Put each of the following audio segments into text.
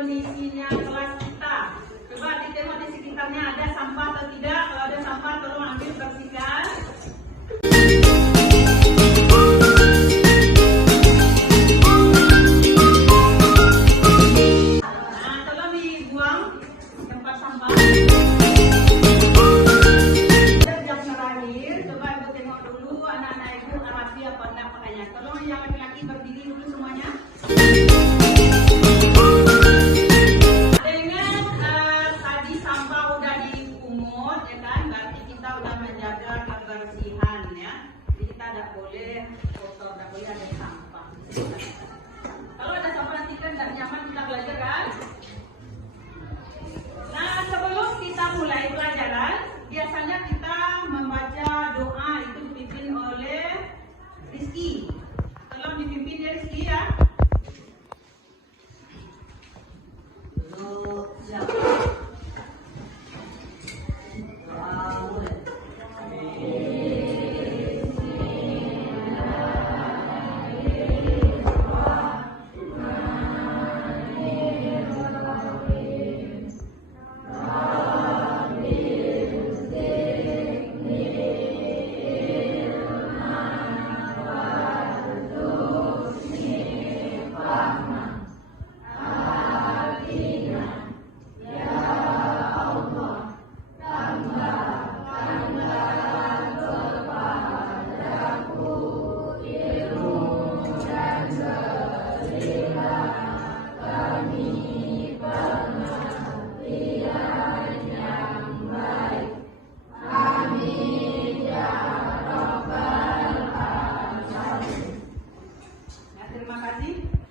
kondisinya kelas kita. Coba ditengok di sekitarnya ada sampah atau tidak. Kalau ada sampah tolong ambil, bersihkan. Nah, tolong dibuang tempat sampah. Jam terakhir, coba ibu tengok dulu anak-anak ibu rapi apa enggak pakainya. Tolong yang laki-laki berdiri dulu semuanya. Kebersihan ya, jadi kita tidak boleh kotor, tidak boleh ada sampah. Kalau ada sampah nanti kan tidak nyaman kita belajar kan. Nah, sebelum kita mulai pelajaran, biasanya kita membaca doa, itu dipimpin oleh Rizky. Tolong dipimpin ya Rizky ya.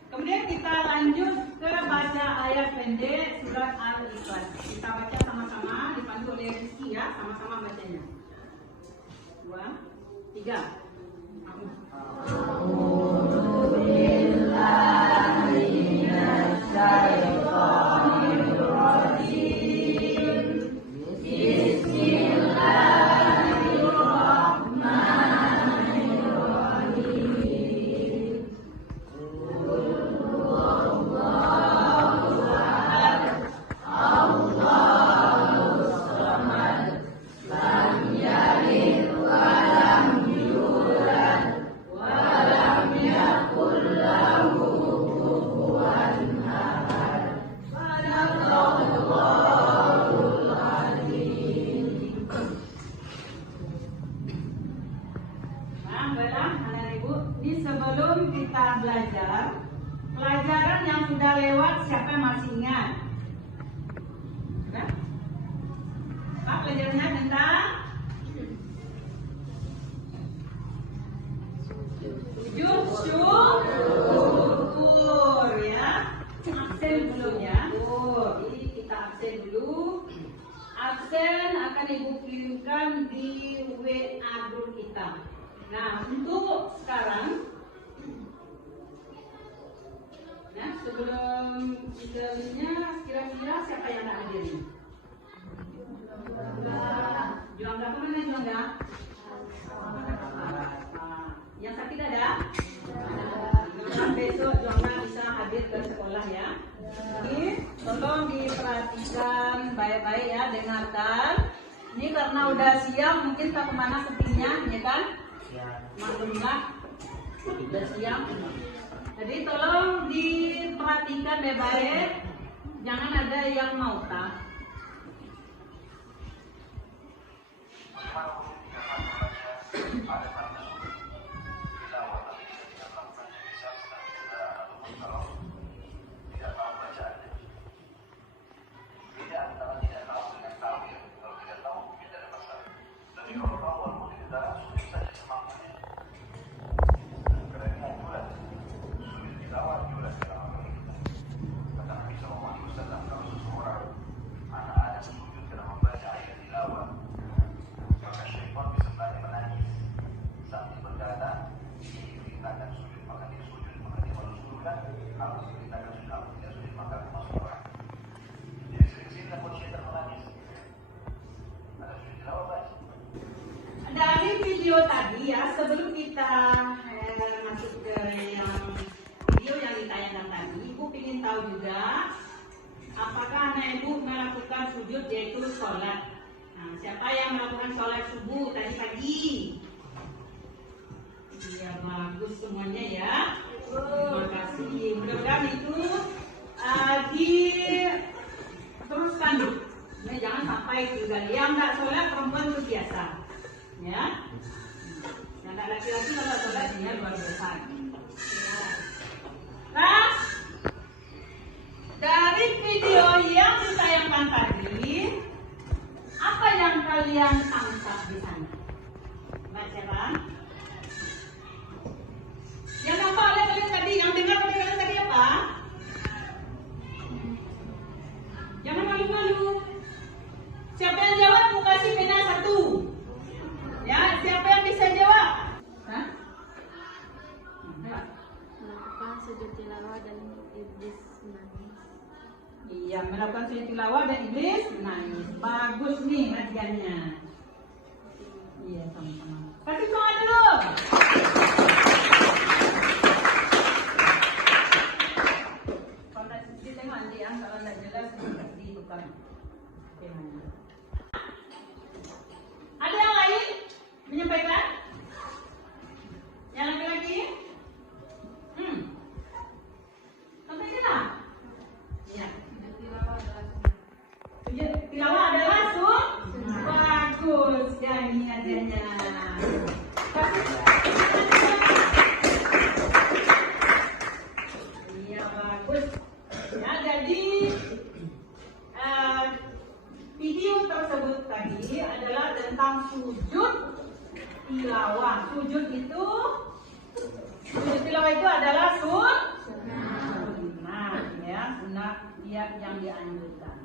Kemudian kita lanjut ke baca ayat pendek surat Al-Ikhlas. Kita baca sama-sama, dipandu oleh Rizky ya, sama-sama bacanya. 2, 3. Sebelum kita belajar, pelajaran yang sudah lewat siapa yang masih ingat? Sudah? Apa pelajarannya tentang sujud syukur ya? Absen dulu ya. Jadi kita absen dulu. Absen akan ibu kirimkan di WA grup kita. Nah, untuk sekarang, nah sebelum filmnya, kira-kira siapa yang nak hadir? Juangga kemana Juangga? Yang sakit ada? Besok Juangga bisa hadir ke sekolah ya. Ini tolong diperhatikan baik-baik ya, dengarkan. Ini karena udah siang, mungkin tak kemana sepinya, ya kan? Maklumlah, sudah siang. Jadi tolong diperhatikan baik-baik, jangan ada yang mau tak. Video tadi ya, sebelum kita masuk ke yang video yang ditayangkan tadi, Ibu ingin tahu juga apakah anak ibu melakukan sujud yaitu sholat? Nah, siapa yang melakukan sholat subuh tadi pagi? Ya, bagus semuanya ya. Terima kasih. Mudah-mudahan itu diteruskan. Nah, jangan sampai juga yang nggak sholat perempuan itu biasa, ya. Yang nggak laki-laki kalau sholat dia luar biasa. Nah, dari video yang ditayangkan tadi, apa yang kalian tangkap di sana? Baca kan? Yang nampak oleh kalian tadi, yang dengar oleh kalian tadi apa? Jangan malu-malu. Siapa yang jawab, aku kasih pena 1. Ya, siapa yang bisa jawab? Hah? Melakukan sujud tilawah dan iblis menangis. Iya, melakukan sujud tilawah dan iblis menangis. Bagus nih kajiannya. Iya, sama-sama. Kasih semangat dulu. Kalau nggak ditengok nanti ya, kalau nggak jelas ditukar. Temanya. Ada yang lain menyampaikan? Yang laki-laki? Sampai sana? Iya. Tilawah adalah bagus ya ini adanya. Iya bagus. Ya jadi video tersebut tadi adalah tentang sujud tilawah. Sujud tilawah itu adalah sunnah ya, sunnah yang dianjurkan.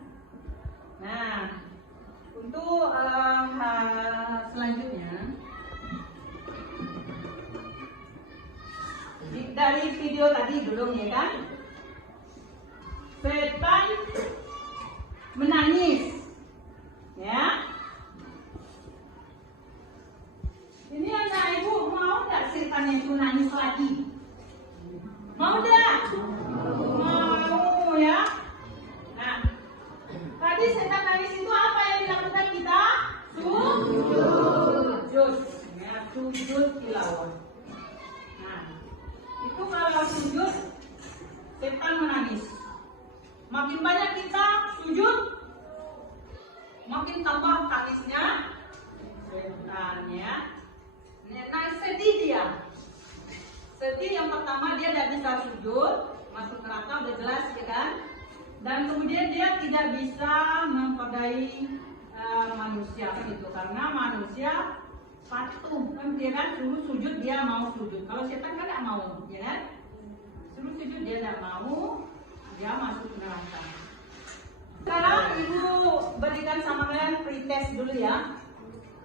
Nah, untuk selanjutnya dari video tadi dulu ya kan, setan menangis, ya. Ini anak ibu mau nggak setan itu nangis lagi? Mau nggak? Mau ya. Nah, tadi setan nangis itu apa yang dilakukan kita? Sujud. Ya, sujud tilawah. Nah, itu kalau sujud, setan menangis. Makin banyak kita sujud, makin tambah tangisnya setan ya. Nah, sedih dia. Sedih yang pertama dia tidak bisa sujud, masuk neraka udah jelas ya kan. Dan kemudian dia tidak bisa memperdayai manusia kan gitu, karena manusia patuh kan dia kan, suruh sujud dia mau sujud. Kalau setan kan tidak mau, ya kan? Suruh sujud dia tidak mau, dia masuk neraka. Sekarang ibu berikan sama kalian pretest dulu ya.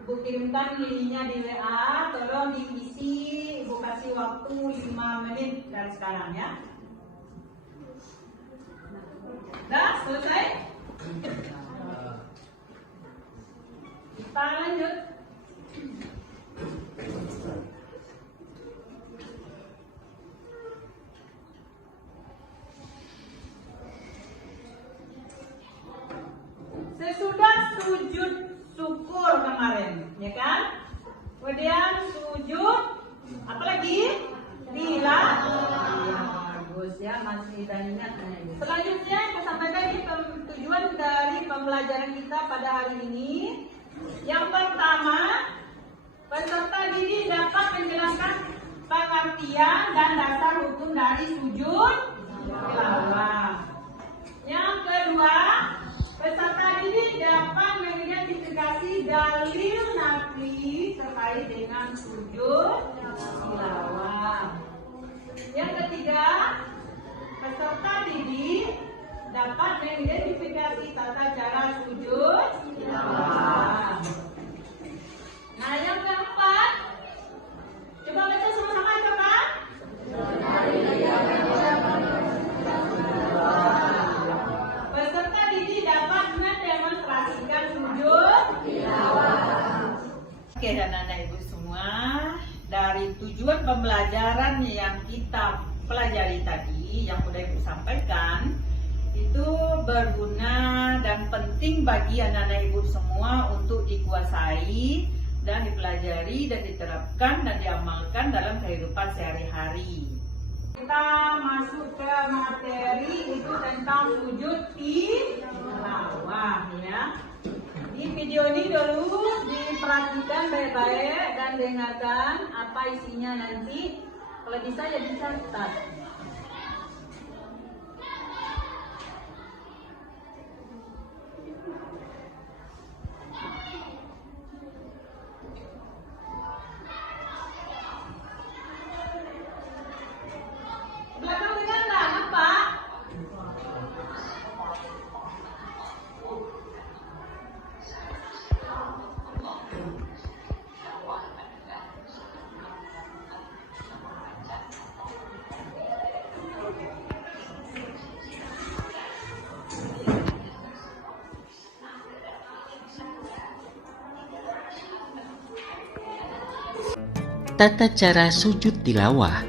Ibu kirimkan lininya di WA, tolong diisi, ibu kasih waktu 5 menit dari sekarang ya. Dah selesai? Kita lanjut. Sesudah sujud syukur kemarin, ya kan? Kemudian sujud, apa lagi? Tilawah. Bagus ya, masih ingat. Selanjutnya saya sampaikan ini tujuan dari pembelajaran kita pada hari ini. Yang pertama, peserta didik dapat menjelaskan pengertian dan dasar hukum dari sujud tilawah. Yang kedua, peserta didik dapat mengidentifikasi dalil naqli terkait dengan sujud tilawah. Yang ketiga, peserta didik dapat mengidentifikasi tata cara sujud tilawah. Nah, yang keempat, coba baca sama-sama coba. Peserta didik dapat mendemonstrasikan sujud tilawah. Oke, dan anak ibu semua, dari tujuan pembelajaran yang kita pelajari tadi, yang sudah ibu sampaikan, itu berguna dan penting bagi anak-anak ibu semua untuk dikuasai dan dipelajari dan diterapkan dan diamalkan dalam kehidupan sehari-hari. Kita masuk ke materi itu tentang sujud tilawah ya. Di video ini dulu diperhatikan baik-baik dan dengarkan apa isinya nanti. Kalau bisa ya dicatat. Belakang dengar nggak, Pak? Tata cara sujud tilawah.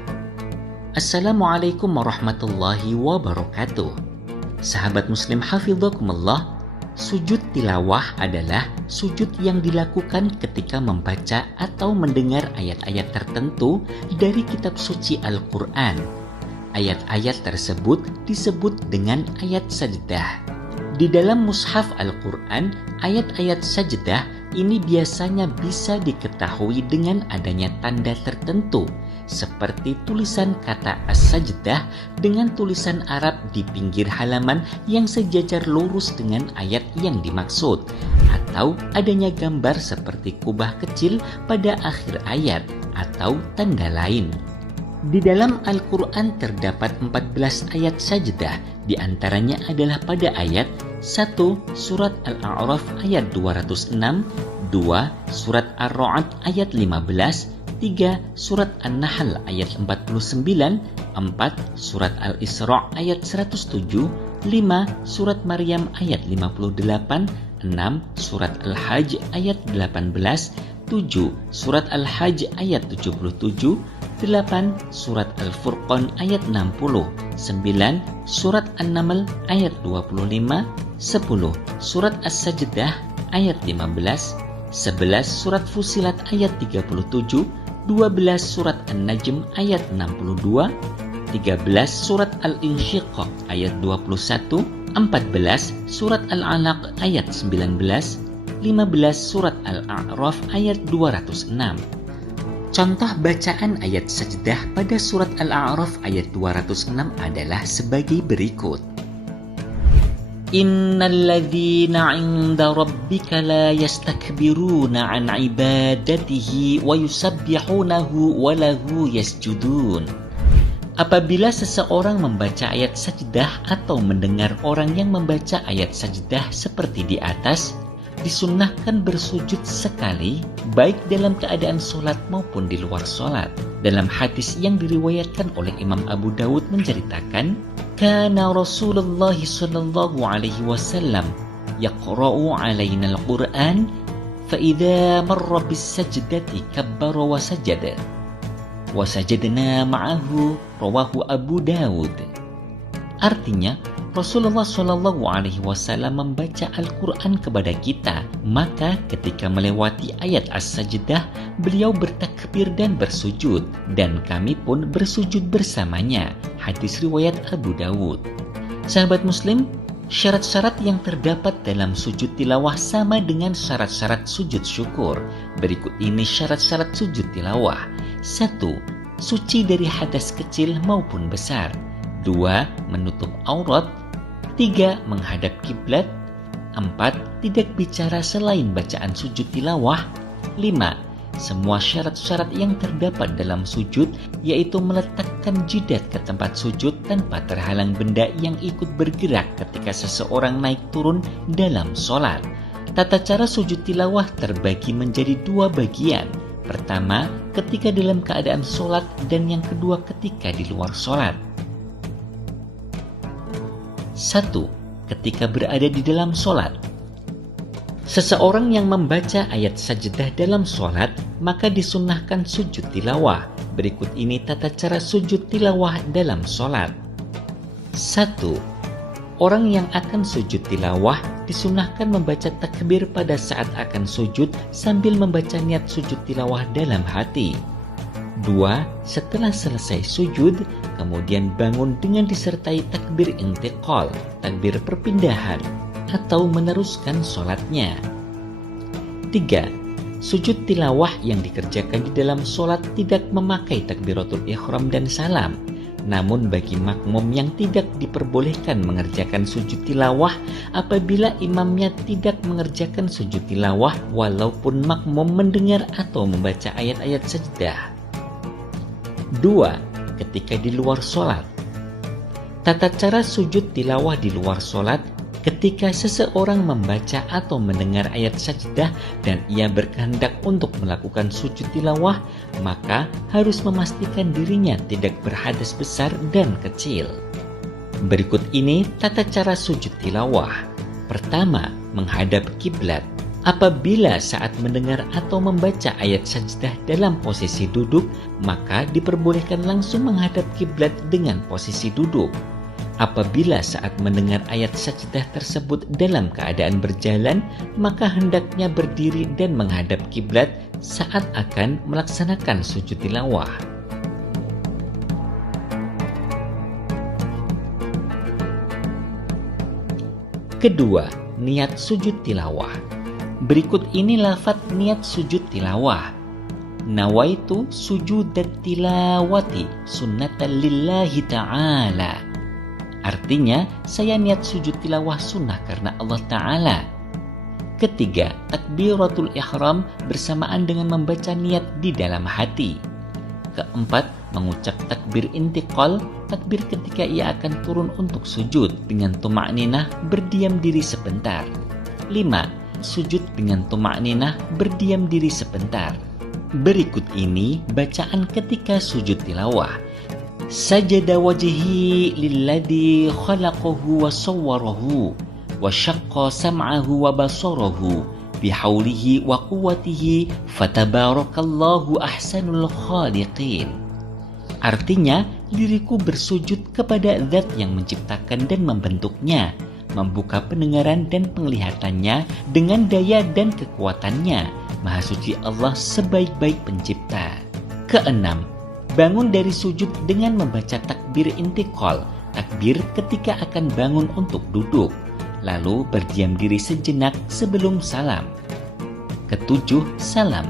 Assalamualaikum warahmatullahi wabarakatuh. Sahabat muslim hafidhakumullah, sujud tilawah adalah sujud yang dilakukan ketika membaca atau mendengar ayat-ayat tertentu dari kitab suci Al-Quran. Ayat-ayat tersebut disebut dengan ayat sajdah. Di dalam mushaf Al-Quran, ayat-ayat sajdah ini biasanya bisa diketahui dengan adanya tanda tertentu, seperti tulisan kata as-sajdah dengan tulisan Arab di pinggir halaman yang sejajar lurus dengan ayat yang dimaksud, atau adanya gambar seperti kubah kecil pada akhir ayat, atau tanda lain. Di dalam Al-Quran terdapat 14 ayat sajdah, di antaranya adalah pada ayat 1. Surat Al-A'raf ayat 206, 2. Surat Ar-Ra'd ayat 15, 3. Surat An-Nahl ayat 49, 4. Surat Al-Isra ayat 107, 5. Surat Maryam ayat 58, 6. Surat Al-Hajj ayat 18, 7. Surat Al-Hajj ayat 77, 8. Surat Al-Furqan ayat 60, 9. Surat An-Naml ayat 25, 10. Surat As-Sajdah ayat 15, 11. Surat Fusilat ayat 37, 12. Surat An-Najm ayat 62, 13. Surat Al-Insyiqaq ayat 21, 14. Surat Al-Alaq ayat 19, 15. Surat Al-A'raf ayat 206. Contoh bacaan ayat sajdah pada surat Al-A'raf ayat 206 adalah sebagai berikut. Innalladzina 'inda rabbika la yastakbiruna 'an 'ibadatihi wa yusabbihunahu wa lahu yasjudun. Apabila seseorang membaca ayat sajdah atau mendengar orang yang membaca ayat sajdah seperti di atas, disunnahkan bersujud sekali, baik dalam keadaan sholat maupun di luar sholat. Dalam hadis yang diriwayatkan oleh Imam Abu Dawud menceritakan, Kana Rasulullah sallallahu alaihi wasallam yaqra'u alaina al-Qur'an fa idza marra bis sajdati kabbara wa sajada wa sajadna ma'ahu, rawahu Abu Dawud. Artinya, Rasulullah Shallallahu Alaihi Wasallam membaca Al-Quran kepada kita, maka ketika melewati ayat As-Sajdah, beliau bertakbir dan bersujud, dan kami pun bersujud bersamanya. Hadis riwayat Abu Dawud. Sahabat Muslim, syarat-syarat yang terdapat dalam sujud tilawah sama dengan syarat-syarat sujud syukur. Berikut ini syarat-syarat sujud tilawah. 1. Suci dari hadas kecil maupun besar. 2. Menutup aurat. 3. Menghadap kiblat. 4. Tidak bicara selain bacaan sujud tilawah. 5. Semua syarat-syarat yang terdapat dalam sujud, yaitu meletakkan jidat ke tempat sujud tanpa terhalang benda yang ikut bergerak ketika seseorang naik turun dalam sholat. Tata cara sujud tilawah terbagi menjadi 2 bagian. Pertama, ketika dalam keadaan sholat, dan yang kedua ketika di luar sholat. 1. Ketika berada di dalam sholat. Seseorang yang membaca ayat sajdah dalam sholat, maka disunnahkan sujud tilawah. Berikut ini tata cara sujud tilawah dalam sholat. 1. Orang yang akan sujud tilawah disunahkan membaca takbir pada saat akan sujud sambil membaca niat sujud tilawah dalam hati. 2. Setelah selesai sujud, kemudian bangun dengan disertai takbir intiqal, takbir perpindahan, atau meneruskan sholatnya. 3. Sujud tilawah yang dikerjakan di dalam sholat tidak memakai takbiratul ihram dan salam. Namun bagi makmum yang tidak diperbolehkan mengerjakan sujud tilawah apabila imamnya tidak mengerjakan sujud tilawah walaupun makmum mendengar atau membaca ayat-ayat sajdah. 2. Ketika di luar sholat. Tata cara sujud tilawah di luar sholat: ketika seseorang membaca atau mendengar ayat sajdah dan ia berkehendak untuk melakukan sujud tilawah, maka harus memastikan dirinya tidak berhadas besar dan kecil. Berikut ini tata cara sujud tilawah. Pertama, menghadap kiblat. Apabila saat mendengar atau membaca ayat sajdah dalam posisi duduk, maka diperbolehkan langsung menghadap kiblat dengan posisi duduk. Apabila saat mendengar ayat sajdah tersebut dalam keadaan berjalan, maka hendaknya berdiri dan menghadap kiblat saat akan melaksanakan sujud tilawah. Kedua, niat sujud tilawah. Berikut ini lafadz niat sujud tilawah. Nawaitu sujudat tilawati sunnatan lillahi ta'ala. Artinya, saya niat sujud tilawah sunnah karena Allah Ta'ala. Ketiga, takbiratul ihram bersamaan dengan membaca niat di dalam hati. Keempat, mengucap takbir intiqal, takbir ketika ia akan turun untuk sujud dengan tuma'ninah, berdiam diri sebentar. 5. Sujud dengan tuma'ninah, berdiam diri sebentar. Berikut ini bacaan ketika sujud tilawah. Sajada wajhi lilladzi khalaqahu wa sawwarahu wa syaqqa sam'ahu wa basarahu bihaulihi wa quwwatihi fatabarakallahu ahsanul khaliqin. Artinya, diriku bersujud kepada zat yang menciptakan dan membentuknya, membuka pendengaran dan penglihatannya dengan daya dan kekuatannya. Maha suci Allah sebaik-baik pencipta. Keenam, bangun dari sujud dengan membaca takbir intiqal, takbir ketika akan bangun untuk duduk, lalu berdiam diri sejenak sebelum salam. Ketujuh, salam.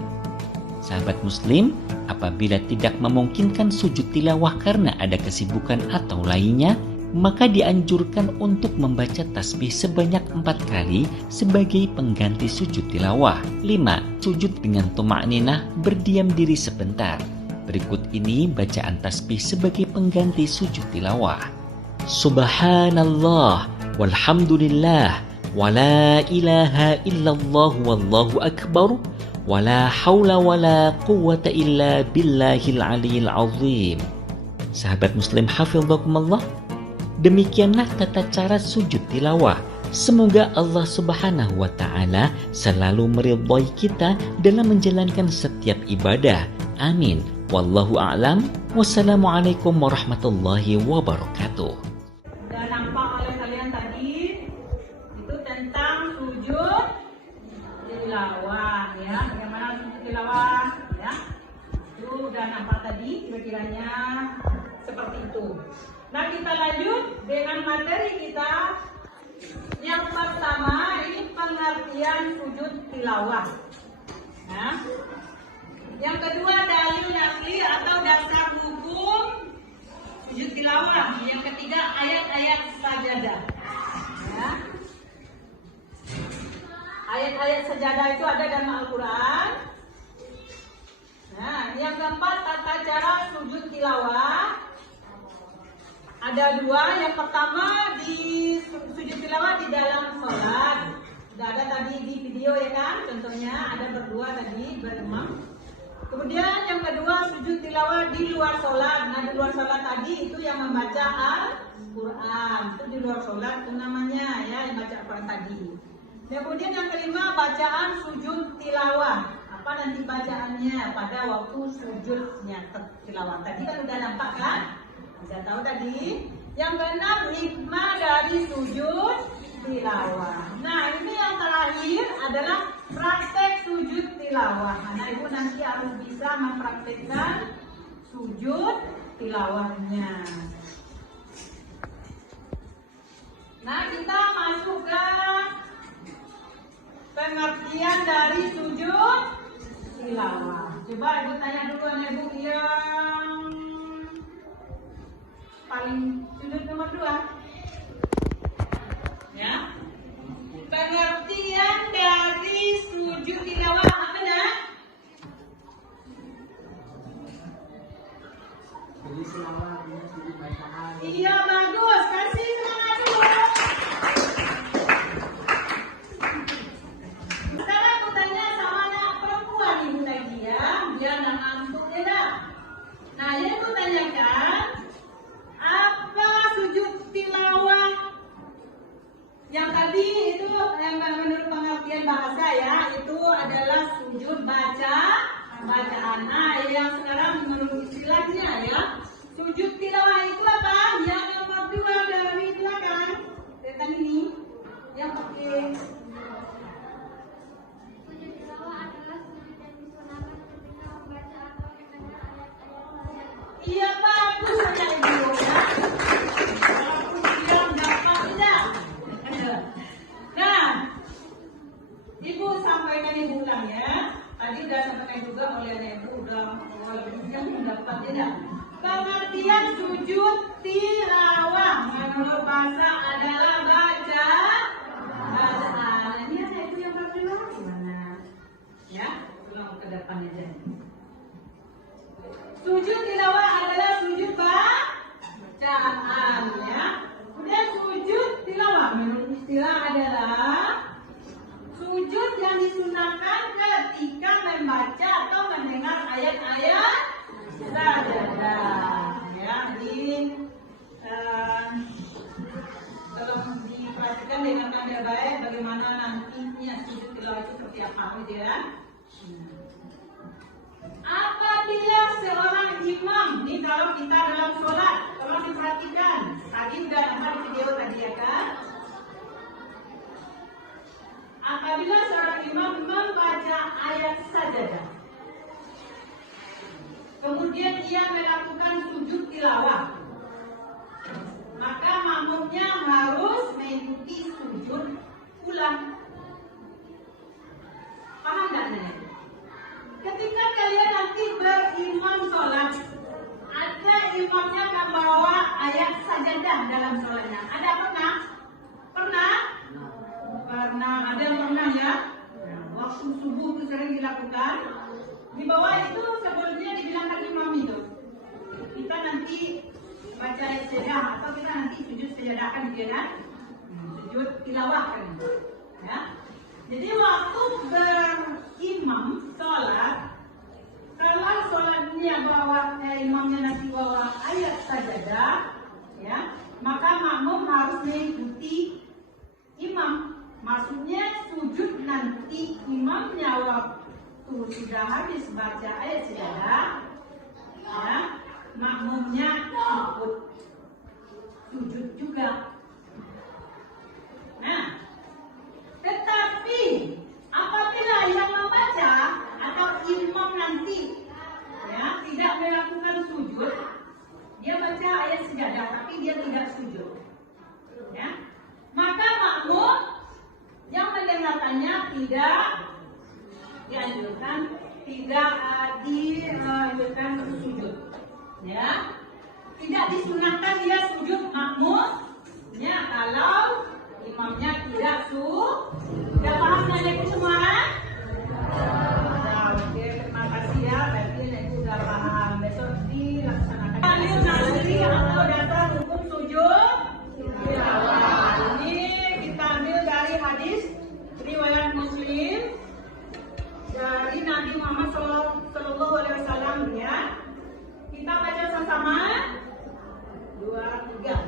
Sahabat muslim, apabila tidak memungkinkan sujud tilawah karena ada kesibukan atau lainnya, maka dianjurkan untuk membaca tasbih sebanyak 4 kali sebagai pengganti sujud tilawah. 5. Sujud dengan tuma'ninah, berdiam diri sebentar. Berikut ini bacaan tasbih sebagai pengganti sujud tilawah. Subhanallah walhamdulillah wa la ilaha illallah wallahu akbar wa la hawla wa la quwwata illa billahil aliyil azim. Sahabat muslim hafizakumullah, demikianlah tata cara sujud tilawah. Semoga Allah Subhanahu wa Ta'ala selalu meridhai kita dalam menjalankan setiap ibadah. Amin. Wallahu a'lam. Wassalamualaikum warahmatullahi wabarakatuh. Sudah nampak oleh kalian tadi itu tentang sujud tilawah, ya. Bagaimana sujud tilawah, ya. Itu udah nampak tadi kira-kiranya seperti itu. Nah, kita lanjut dengan materi kita. Yang pertama, ini pengertian sujud tilawah. Nah, yang kedua, dalil naqli atau dasar hukum sujud tilawah. Yang ketiga, ayat-ayat sajadah. Ya. Ayat-ayat sajadah itu ada dalam Al-Quran. Nah, yang keempat, tata cara sujud tilawah. Ada 2, yang pertama di sujud tilawah di dalam sholat. Sudah ada tadi di video, ya kan? Contohnya ada berdua tadi, berimam. Kemudian yang kedua, sujud tilawah di luar sholat. Nah, di luar sholat tadi itu yang membaca Al-Quran. Itu di luar sholat itu namanya, ya, yang baca Al-Quran tadi. Kemudian yang kelima, bacaan sujud tilawah. Apa nanti bacaannya pada waktu sujudnya tilawah. Tadi kan udah nampak kan? Sudah tahu tadi. Yang keenam, hikmah dari sujud tilawah. Nah, ini yang terakhir adalah praktek sujud tilawah. Nah, Ibu nanti harus bisa mempraktekkan sujud tilawahnya. Nah, kita masuk ke pengertian dari sujud tilawah. Coba Ibu tanya dulu Ibu yang paling sudut nomor 2. Ya. Pengertian dari sujud tilawah apa benar? Jadi selawat ini sujud bacaan. Iya, bagus. Kasih semangat dulu. Sekarang aku tanya sama anak perempuan Ibu tadi ya, biar nggak ngantuk ya dah. Nah, yang aku tanyakan, apa sujud tilawah? Yang tadi itu menurut pengertian bahasa ya, itu adalah sujud bacaan. Nah, yang sekarang menurut istilahnya ya, sujud tilawah itu apa? Yang nomor 2 dari belakang. Lihat ini, yang pakai. Sujud tilawah adalah sujud yang disunahkan ketika membaca atau mendengar ayat-ayat saja. Iya, bagus ya Ibu ya. Bagus yang dapat tidak. Nah, Ibu sampaikan Ibu ulang ya. Tadi udah sampaikan juga oleh Ibu, udah yang dapat tidak. Pengertian sujud tilawah menurut bahasa adalah bacaan. Ini ada Ibu yang berdua gimana? Ya, ulang ke depan aja. Sujud tilawah adalah sujud bacaan ya. Kemudian sujud tilawah menurut istilah adalah sujud yang disunahkan ketika membaca atau mendengar ayat-ayat sajadah. Ya, tolong diperhatikan dengan baik bagaimana nantinya sujud tilawah itu seperti apa gitu ya. Apabila seorang imam, ini kalau kita dalam sholat, tolong diperhatikan. Tadi sudah nampak di video tadi ya kan? Apabila seorang imam membaca ayat sajadah, kemudian ia melakukan sujud tilawah, maka makmumnya harus mengikuti sujud ulang. Paham nggak nih? Ketika kalian nanti berimam sholat, ada imamnya membawa ayat sajadah dalam sholatnya. Ada pernah? Pernah? Pernah. Ada yang pernah ya? Waktu subuh itu sering dilakukan. Di bawah itu sebelumnya dibilangkan imam itu. Kita nanti baca ayat sajadah atau kita nanti sujud sajadah kan gitu kan? Sujud tilawah kan? Ya. Jadi waktu berimam sholat, kalau sholatnya imamnya nanti bawa ayat sajadah, ya, maka makmum harus mengikuti imam. Maksudnya sujud nanti imamnya waktu sudah habis baca ayat sajadah, ya, makmumnya ikut sujud juga. Nah, tetapi apabila yang membaca atau imam nanti ya tidak melakukan sujud, dia baca ayat sajadah tapi dia tidak sujud, ya, maka makmum yang mendengarkannya tidak dianjurkan, tidak dianjurkan sujud, ya, tidak disunahkan dia sujud makmumnya kalau imamnya tidak sudah paham dan Ibu semua? Nah, oke, terima kasih ya. Berarti Ibu sudah paham. Besok dilaksanakan. Ambil nanti atau dasar hukum sujud tilawah. Ini kita ambil dari hadis riwayat Muslim dari Nabi Muhammad SAW ya. Kita baca sama-sama. 2, 3.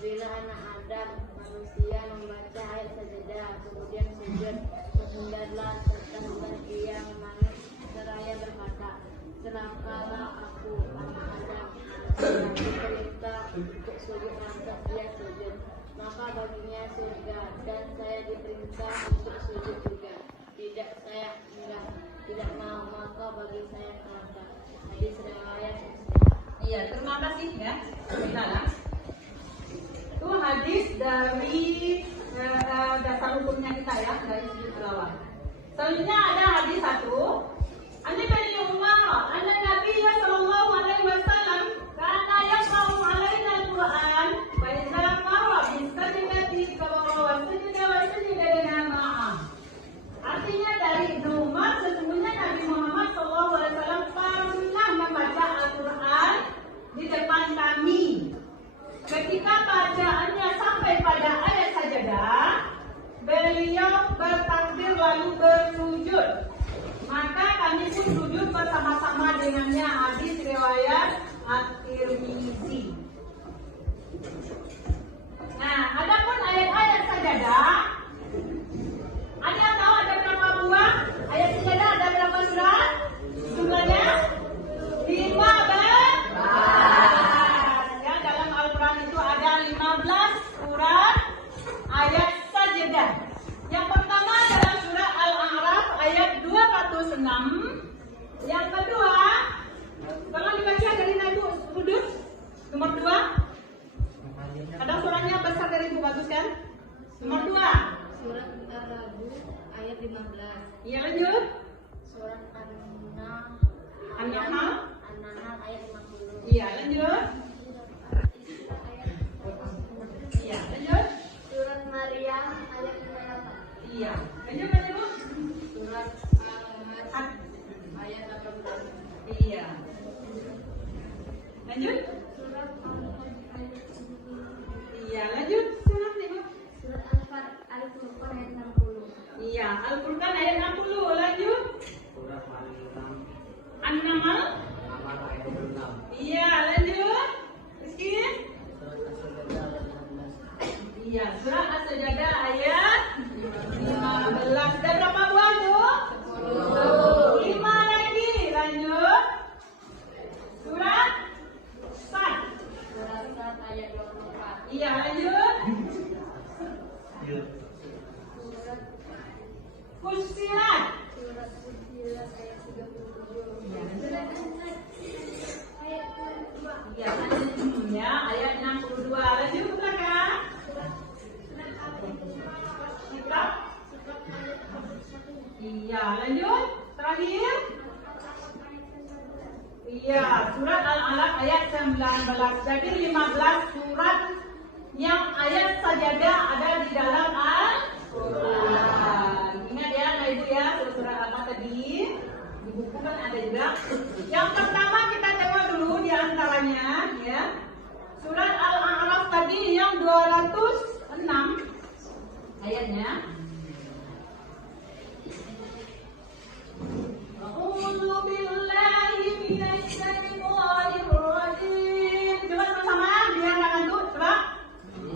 Apabila anak Adam manusia membaca ayat sajadah kemudian sujud, menghindar serta ia menangis seraya berkata, celakalah aku anak Adam, diperintah untuk sujud lantas ia sujud, maka baginya surga, dan saya diperintah untuk sujud juga. Tidak mau, maka bagi saya neraka. Hadis riwayat Muslim. Iya, terima kasih ya. Baiklah. Itu hadis dari dasar hukumnya kita ya, dari sujud tilawah. Selanjutnya ada hadis satu. Ani bin Umar, anna Nabi sallallahu alaihi wasallam kana yaqra'u alaina al-Qur'an wa idza qara bis sajdati wa sajadana ma'a. Artinya dari Ibnu Umar, sesungguhnya Nabi Muhammad sallallahu alaihi wasallam pernah membaca Al-Qur'an di depan kami. Ketika bacaannya sampai pada ayat sajadah, beliau bertakbir lalu bersujud. Maka kami pun sujud bersama-sama dengannya. Hadis riwayat At-Tirmizi. Nah, adapun ayat-ayat sajadah, ada yang tahu ada berapa buah? Ayat sajadah ada berapa surat? Jumlahnya 15. Ya, dalam Al-Quran itu ada 15 surat ayat sajadah. Yang pertama adalah surat Al-A'raf ayat 206. Yang kedua, tolong dibaca dari Ibu Kudus. Nomor 2. Kadang suratnya besar dari Ibu, bagus kan? Nomor 2. Surat Ar-Ra'd ayat 15. Iya, lanjut. Surat An-Nahl. An-Nahl ayat 50. Iya, lanjut. Iya, lanjut. Surat Maryam ayat 8. Iya, lanjut. Surat Al-Hajj ayat 18. Iya. Lanjut. Surat Al-Hajj ayat 9. Iya, lanjut. Surat Ibu. Surat Al-Furqan ayat 60. Iya, Al-Furqan ayat 60. Lanjut. Surat Al-Imran An-Nahl. ayat 6. Iya, lanjut. Rizky. Surat As-Sajdah ayat 16. Iya, surat As-Sajdah ayat 15. Dan berapa buah tuh? 5 lagi. Lanjut. Surat Sad. Surat Sad ayat 24. Iya, lanjut. Surat Fussilat. Surat Fussilat ayat 37. Iya. Surat An-Nahl ayat 22. Iya, lanjut. Ya, ayat 62. Lanjut ke belakang. Surat Kitab. ayat 41. Iya, lanjut. Terakhir. Iya, surat Al-Alaq ayat 19. Jadi 15 surat yang ayat sajadah ada di dalam Al-Quran. Ingat ya, Kak Ibu ya, surat apa tadi? Di buku kan ada juga. Yang pertama kita tengok dulu di antaranya ya. Surat Al-A'raf tadi yang 206 ayatnya. A'udzu billahi minasy syaithanir rajim. Coba sama-sama biar enggak ngantuk. Coba.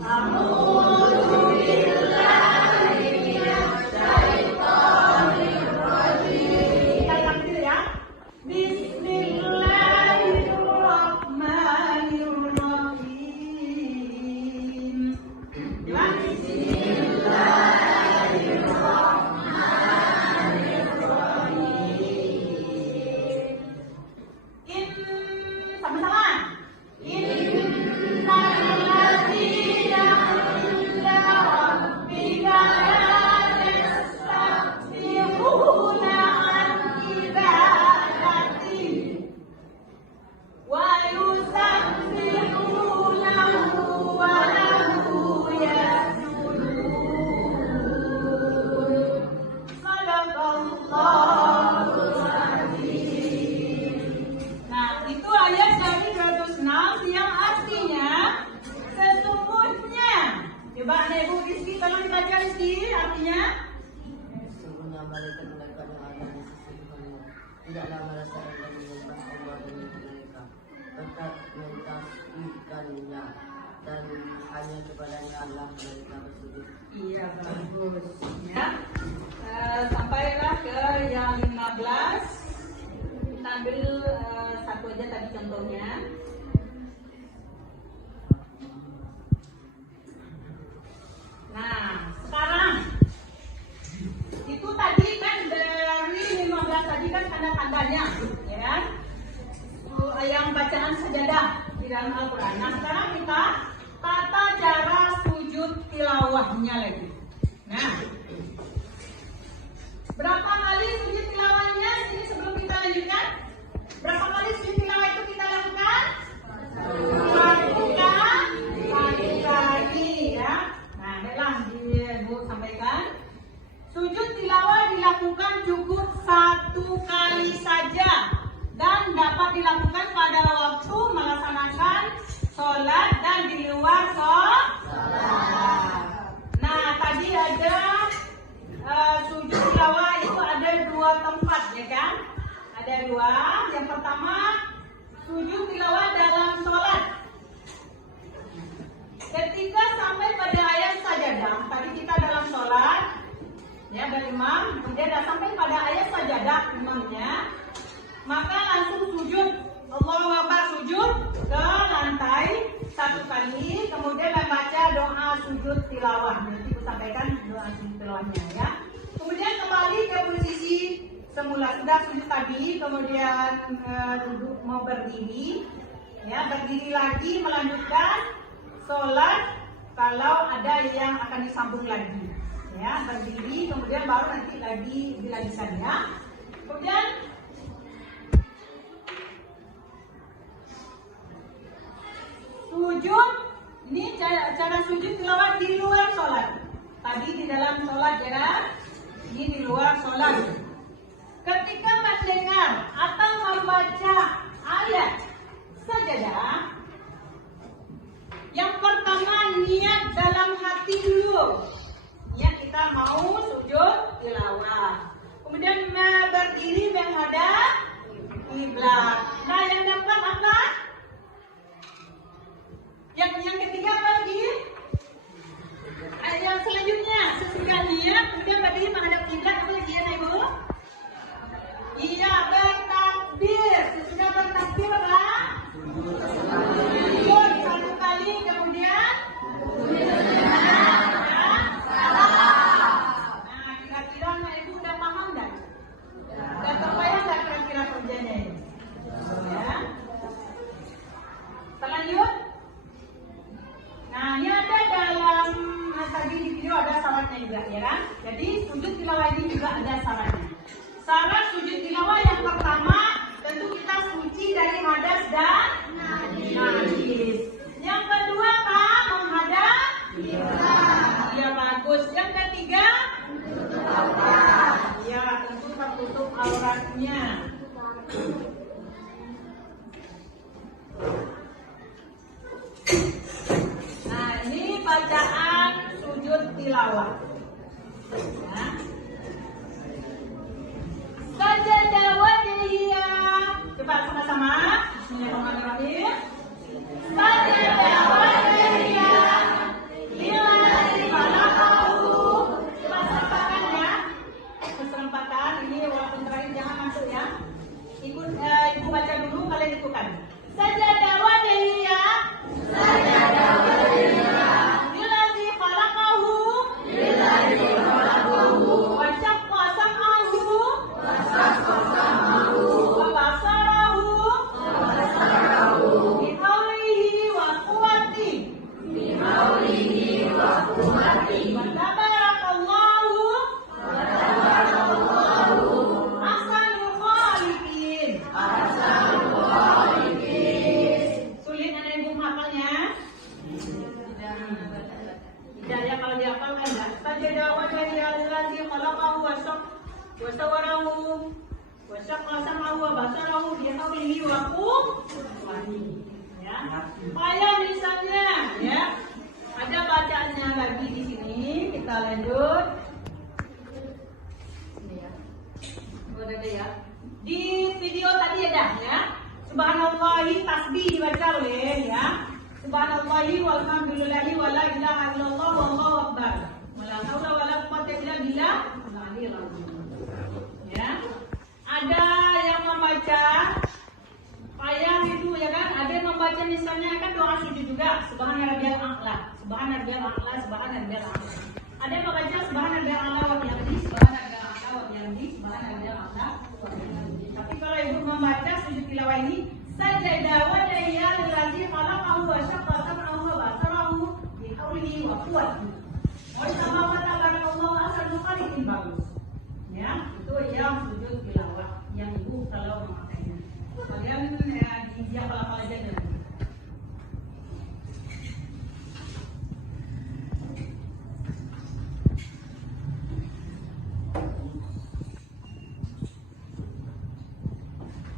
A'udzu billahi minasy syaithanir rajim. Kita lanjut ya. Bismillahirrahmanirrahim. Coba. Sama-sama. Innalladzina 'inda rabbika la yastakbiruna 'an ibadatihi wa yusabbihunahu wa lahu yasjudun. Sadaqallahul azim. Nah, itu ayat dari 206 yang artinya sesungguhnya. Coba Anak Ibu Rizky, tolong dibaca Rizky, artinya Sesungguhnya malaikat malaikat yang ada di sisi Tuhanmu tidaklah merasa enggan menyembah Allah dan mereka tetap mentasbihkannya dan hanya kepadanya Allah mereka bersujud. Iya, bagus. Ya. Sampailah ke yang 15. Kita ambil satu aja tadi contohnya. Nah, sekarang itu tadi kan dari 15 tadi kan tanda-tandanya, ya kan? Yang bacaan sajadah di dalam Al-Quran. Nah, sekarang kita tata cara sujud tilawahnya lagi. Nah, berapa kali sujud tilawahnya? Ini sebelum kita lanjutkan, berapa kali sujud tilawah itu kita lakukan? Satu kali, ya. Nah, baiklah, Bu sampaikan. Sujud tilawah dilakukan cukup satu kali saja dan dapat dilakukan pada waktu melaksanakan sholat dan di luar sholat. Nah, tadi ada sujud tilawah itu ada dua tempat, ya kan? Ada dua. Yang pertama, sujud tilawah dalam sholat. Ketika sampai pada ayat sajadah, tadi kita dalam sholat, ya, berimam, kemudian dah sampai pada ayat sajadah imamnya, maka langsung sujud, Allahu Akbar, sujud ke lantai satu kali, kemudian membaca doa sujud tilawah. Nanti aku sampaikan doa sujud tilawahnya, ya. Kemudian kembali ke posisi semula, sudah sujud tadi, kemudian duduk mau berdiri, ya, berdiri lagi melanjutkan sholat kalau ada yang akan disambung lagi, ya, berdiri kemudian baru nanti lagi dilanjutkan, ya. Kemudian sujud, ini cara sujud tilawah di luar sholat. Tadi di dalam sholat, ya, ini di luar sholat. Ketika mendengar atau membaca ayat sajadah, yang pertama niat dalam hati dulu. Niat kita mau sujud tilawah. Kemudian berdiri menghadap kiblat. Nah, yang keempat apa? Yang ketiga apa lagi? Yang selanjutnya sesudah niat kemudian berdiri menghadap kiblat, apa lagi ya, Ibu? Iya, bertakbir. Sesudah bertakbir apa? Sujud satu kali, kemudian nah, kira-kira Ibu udah paham enggak? Udah terbayang enggak kira-kira kerjanya ini? Ya. Lanjut. Nah, ini ada dalam tadi di video ada syaratnya juga, ya kan? Jadi sujud tilawah ini juga ada syaratnya. Syarat sujud tilawah yang pertama tentu kita suci dari hadas dan najis. Yang kedua Pak, menghadap kiblat. Ya, bagus. Yang ketiga, ya, tentu tertutup auratnya. Nah, ini bacaan sujud tilawah. Ya. Sajadah wajhiyah. Coba sama-sama. Bismillahirrahmanirrahim. Sajadah wajhiyah. Lillahi khalaqahu. Coba serempakan, ya. Serempakan ini walaupun terakhir jangan masuk, ya. Ibu baca dulu, kalian ikutan. Sajadah wajhiyah. Sajadah wajhiyah. Lillahi khalaqahu. Lillahi khalaqahu. Wa syaqqa sam'ahu. Wa syaqqa sam'ahu. Wa basarahu. Wa basarahu. Bi hawlihi wa quwwatihi. Bi hawlihi wa quwwatihi. Wa tabarakallahu. Wa tabarakallahu. Ahsanul khaliqin. Ahsanul khaliqin. Sulit ada Ibu hafalnya? Tidak, ya, kalau dihafalkan enggak. Sajadah wajhiyah lillazi khalaqahu wa sawwarahu wa syaqqa sam'ahu wa basarahu bi hawlihi wa quwwatihi. Ya. Kayak misalnya, ya. Ada bacaannya lagi di sini. Kita lanjut. Ini, ya. Udah ada, ya. Di video tadi ada, ya. Subhanallahi tasbih dibaca boleh, ya. Subhanallahi walhamdulillahi wala ilaha illallah wallahu akbar. Wala haula wala quwwata illa billah. Ya. Ada yang membaca payah itu ya kan? Ada yang membaca misalnya kan doa sujud juga, subhana rabbiyal a'la, subhana rabbiyal a'la, subhana rabbiyal a'la. Ada yang membaca subhana rabbiyal a'la wa bihamdihi, subhana rabbiyal a'la wa bihamdihi, subhana rabbiyal a'la wa bihamdihi. Tapi kalau ibu membaca sujud tilawah ini sajada wajhiya lillazi khalaqahu wa syaqqa sam'ahu wa basarahu bi haulihi wa quwwatihi. Wa tamama tabarakallahu ahsanul khaliqin bagus. Ya, itu yang sujud tilawah yang ibu kalau memakainya. Kalian dia hafal aja deh.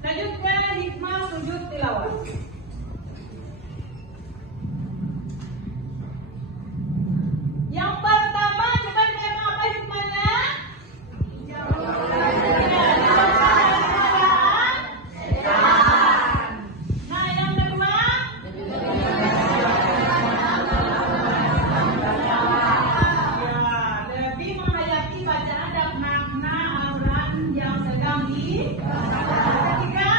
Lanjut ke hikmah sujud tilawah. Yang pertama coba lihat apa hikmahnya? Nah, yang kedua lebih menghayati bacaan dan makna Al-Quran yang sedang ketiga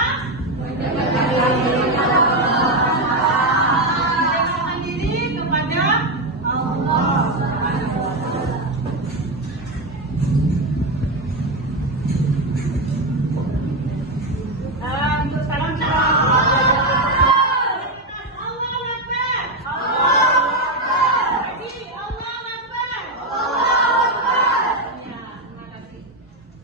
mendekatkan diri kepada Allah Subhanahu wa Ta'ala. Untuk sekarang kita Allahu Akbar. Allahu Akbar. Allahu Akbar. Allahu Akbar. Ya, terima kasih.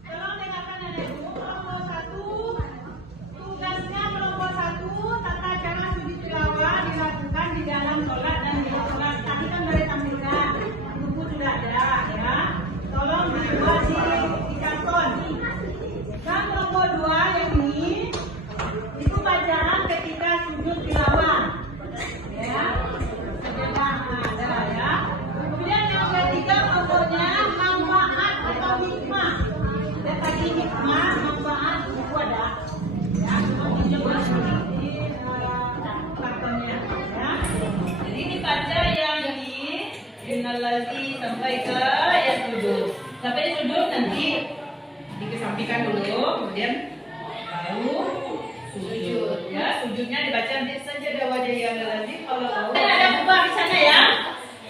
Tolong dengarkan ada dulu kelompok 1. Tugasnya kelompok 1 tata cara sujud tilawah dilakukan di dalam sholat dan di luar sholat. Tadi kan sudah ditampilkan, buku sudah ada ya. Tolong dibuat di karton. Dan kelompok 2 yang ini itu bacaan ketika sujud tilawah. Ya. Ada ya. Kemudian yang ketiga kelompoknya manfaat atau hikmah. Dan tadi hikmah, manfaat itu ada. Ya, di kartonnya ya. Jadi dibaca yang ini innalazi sampai ke ayat sujud. Sampai sujud nanti dikesampingkan dulu, kemudian baru sujud. Ya, sujudnya dibaca nanti saja ada wajah yang lazim kalau tahu. Ada buka di sana ya.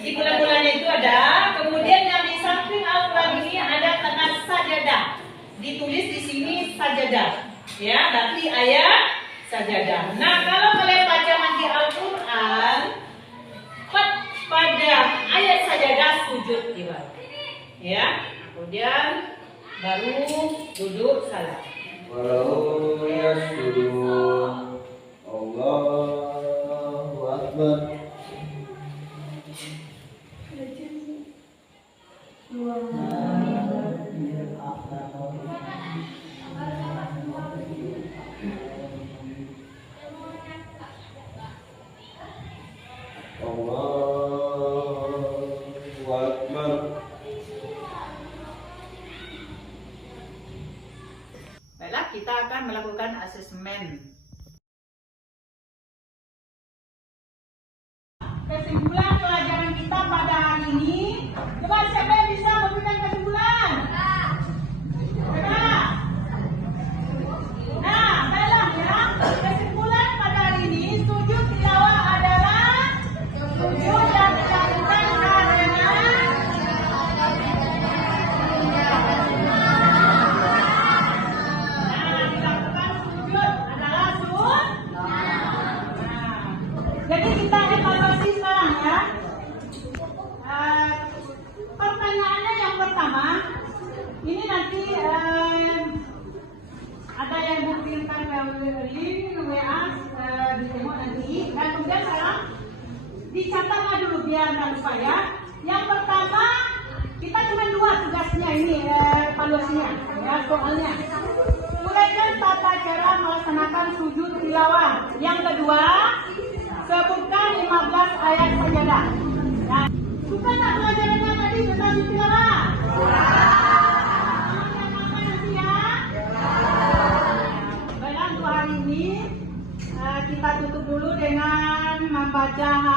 Di bulan-bulannya itu ada. Kemudian yang di samping Al-Quran ini ada kata sajadah. Ditulis di sini sajadah. Ya, berarti ayat sajadah. Nah, kalau kalian baca nanti Al-Quran pada ayat sajadah sujud ibadah. Ya, kemudian baru duduk salat. Walau yasjudun Allahu Akbar. Allahu Akbar. Baiklah, kita akan melakukan asesmen. Kesimpulan pelajaran kita pada hari ini. Coba siapa yang bisa memberikan kesimpulan? Nah, baiklah ya. Kesimpulan pada hari ini, sujud tilawah adalah sujud yang dilakukan karena jadi kita evaluasi sekarang ya. Pertanyaannya yang pertama, ini nanti ada yang mengirimkan link WA di demo nanti. Dan kemudian sekarang dicatatlah dulu biar nggak lupa ya. Yang pertama, kita cuma 2 tugasnya ini evaluasinya ya, soalnya. Uraikan tata cara melaksanakan sujud tilawah. Yang kedua, sebutkan 15 ayat sajadah. Nah, suka tak pelajarannya tadi tentang sujud tilawah? Yang apa nanti ya? Baiklah, untuk hari ini kita tutup dulu dengan membaca membaca